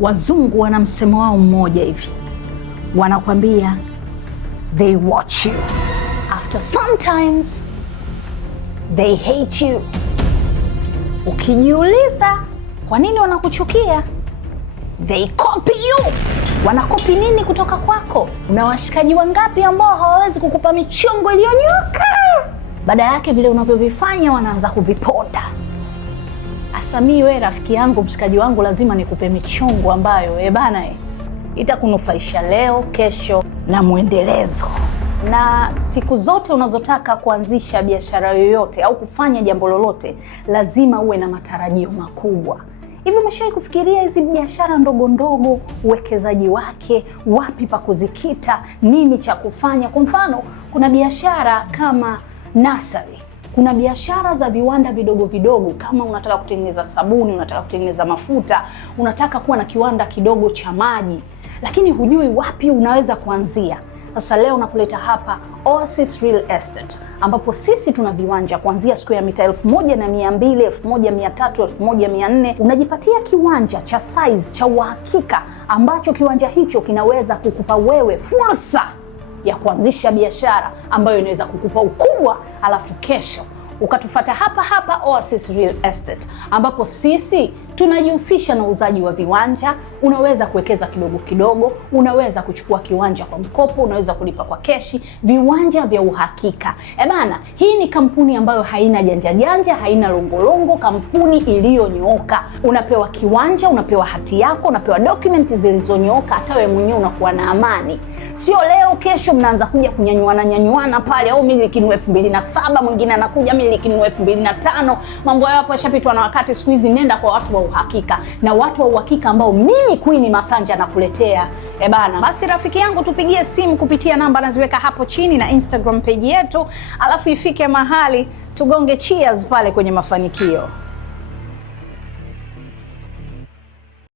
Wazungu wana msemo wao mmoja hivi, wanakwambia they watch you, after sometimes they hate you. Ukijiuliza kwa nini wanakuchukia, they copy you. Wanakopi nini kutoka kwako? Una washikaji wangapi ambao hawawezi kukupa michongo iliyonyoka? Baada yake vile unavyovifanya wanaanza kuviponda. Asami, we rafiki yangu, mshikaji wangu, lazima nikupe michongo ambayo itakunufaisha leo, kesho na muendelezo. Na siku zote unazotaka kuanzisha biashara yoyote au kufanya jambo lolote, lazima uwe na matarajio makubwa. Hivi umeshawahi kufikiria hizi biashara ndogo ndogo, uwekezaji wake, wapi pa kuzikita, nini cha kufanya? Kwa mfano, kuna biashara kama nursery. Kuna biashara za viwanda vidogo vidogo, kama unataka kutengeneza sabuni, unataka kutengeneza mafuta, unataka kuwa na kiwanda kidogo cha maji, lakini hujui wapi unaweza kuanzia. Sasa leo nakuleta hapa Oasis Real Estate, ambapo sisi tuna viwanja kuanzia square mita 1200, 1300, 1400. Unajipatia kiwanja cha size cha uhakika, ambacho kiwanja hicho kinaweza kukupa wewe fursa ya kuanzisha biashara ambayo inaweza kukupa ukubwa, alafu kesho ukatufuata hapa Oasis Real Estate, ambapo sisi tunajihusisha na uuzaji wa viwanja. Unaweza kuwekeza kidogo kidogo, unaweza kuchukua kiwanja kwa mkopo, unaweza kulipa kwa keshi, viwanja vya uhakika. Hii ni kampuni ambayo haina janja, haina longolongo, kampuni iliyonyooka. Unapewa kiwanja, unapewa hati yako, unapewa dokumenti zilizonyooka, hata wewe mwenyewe unakuwa na amani. Sio leo kesho mnaanza kuja kunyanyuana pale, au mimi nikinunua 2007, mwingine anakuja mimi nikinunua 2005. Mambo hayo hapo yashapitwa na wakati. Siku hizi nenda kwa watu wa uhakika, na watu wa uhakika ambao mimi Queen Masanja nakuletea. Basi rafiki yangu, tupigie simu kupitia namba naziweka hapo chini na Instagram page yetu, alafu ifike mahali tugonge cheers pale kwenye mafanikio.